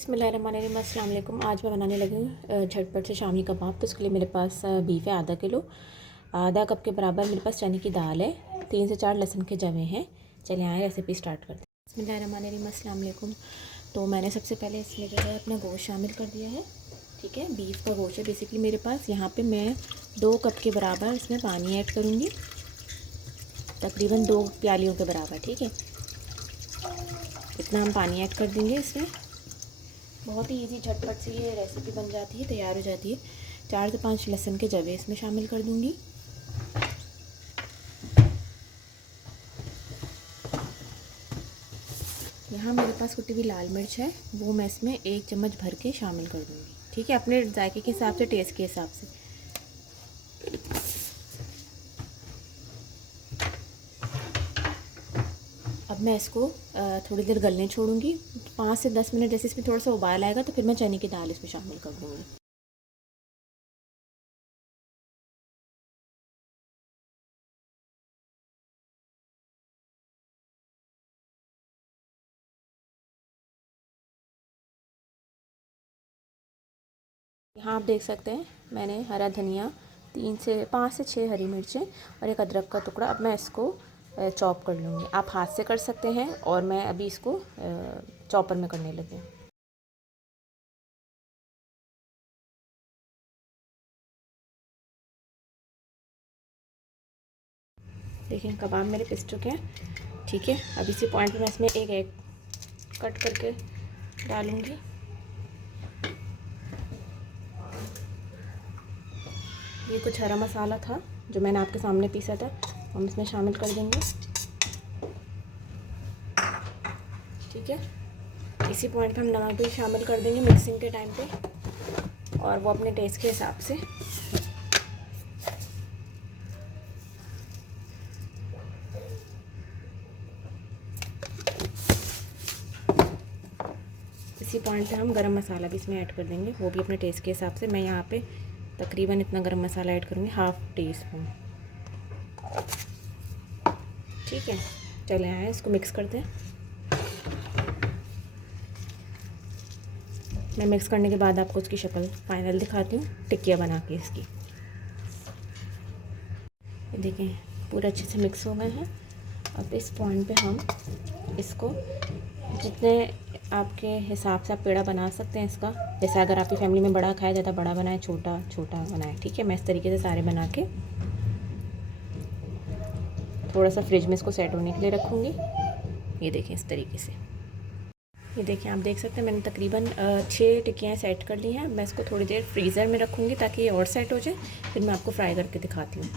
बिस्मिल्लाहिर्रहमानिर्रहीम, अस्सलाम वालेकुम। आज मैं बनाने लगी हूँ झटपट से शामी कबाब। तो उसके लिए मेरे पास बीफ है आधा किलो, आधा कप के बराबर मेरे पास चने की दाल है, 3 से 4 लहसुन के जवे हैं। चलिए आए रेसिपी स्टार्ट करते हैं। बिस्मिल्लाहिर्रहमानिर्रहीम, अस्सलाम वालेकुम। तो मैंने सबसे पहले इसमें जो है अपना गोश्त शामिल कर दिया है। ठीक है, बीफ का गोश्त है बेसिकली मेरे पास। यहाँ पर मैं 2 कप के बराबर इसमें पानी ऐड करूँगी, तकरीबन 2 प्यालियों के बराबर। ठीक है, इतना हम पानी ऐड कर देंगे इसमें। बहुत ही इजी झटपट से ये रेसिपी बन जाती है, तैयार हो जाती है। 4 से 5 लहसुन के जवे इसमें शामिल कर दूंगी। यहाँ मेरे पास कुटी हुई लाल मिर्च है, वो मैं इसमें 1 चम्मच भर के शामिल कर दूंगी। ठीक है, अपने जायके के हिसाब से, टेस्ट के हिसाब से। अब मैं इसको थोड़ी देर गलने छोड़ूंगी, 5 से 10 मिनट। जैसे इसमें थोड़ा सा उबाल आएगा तो फिर मैं चने की दाल इसमें शामिल कर दूँगी। यहाँ आप देख सकते हैं मैंने हरा धनिया, 5 से 6 हरी मिर्चें और एक अदरक का टुकड़ा, अब मैं इसको चॉप कर लूँगी। आप हाथ से कर सकते हैं और मैं अभी इसको चॉपर में करने लगी हूँ। देखिए कबाब मेरे पिस चुके हैं। ठीक है, अब इसी पॉइंट पे मैं इसमें एक एग कट करके डालूँगी। ये कुछ हरा मसाला था जो मैंने आपके सामने पीसा था, हम इसमें शामिल कर देंगे। ठीक है, इसी पॉइंट पे हम नमक भी शामिल कर देंगे मिक्सिंग के टाइम पे, और वो अपने टेस्ट के हिसाब से। इसी पॉइंट पे हम गरम मसाला भी इसमें ऐड कर देंगे, वो भी अपने टेस्ट के हिसाब से। मैं यहाँ पे तकरीबन इतना गरम मसाला ऐड करूँगी, 1/2 टीस्पून। ठीक है, चले आए इसको मिक्स करते हैं। मैं मिक्स करने के बाद आपको उसकी शक्ल फाइनल दिखाती हूँ, टिक्कियाँ बना के इसकी। ये देखें पूरा अच्छे से मिक्स हो गए हैं। अब इस पॉइंट पे हम इसको जितने आपके हिसाब से आप पेड़ा बना सकते हैं इसका। जैसे अगर आपकी फैमिली में बड़ा खाया जाता, बड़ा बनाए, छोटा छोटा बनाए। ठीक है, मैं इस तरीके से सारे बना के थोड़ा सा फ्रिज में इसको सेट होने के लिए रखूँगी। ये देखें इस तरीके से। ये देखिए आप देख सकते हैं मैंने तकरीबन 6 टिक्कियाँ सेट कर ली हैं। मैं इसको थोड़ी देर फ्रीज़र में रखूँगी ताकि ये और सेट हो जाए, फिर मैं आपको फ्राई करके दिखाती हूँ।